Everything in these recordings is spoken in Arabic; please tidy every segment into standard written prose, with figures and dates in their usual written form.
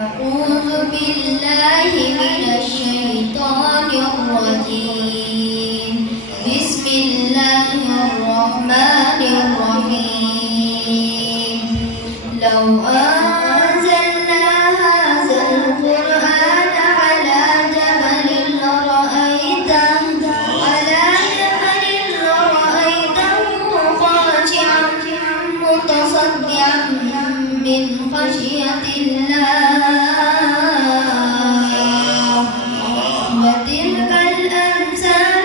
أعوذ بالله من الشيطان الرجيم. بسم الله الرحمن الرحيم. لو أنزلنا هذا القرآن على جبل لرأيته خاشعا متصدعا من خشية الله. وتلك الأمثال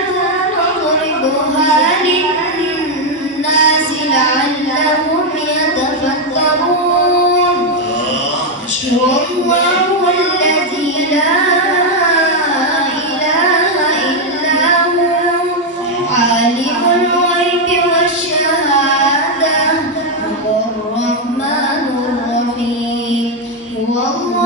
نضربها للناس لعلهم يتفكرون. والله الذي لا إله إلا هو عالم الغيب والشهادة هو الرحمن الرحيم. هو هو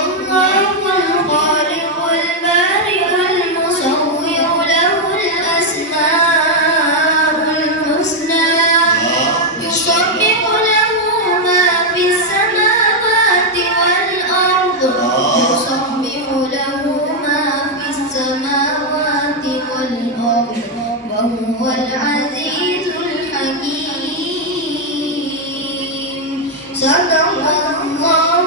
الله الخالق البارئ المصور له الأسماء الحسنى يسبح له ما في السماوات والأرض وهو العزيز الحكيم. صدق الله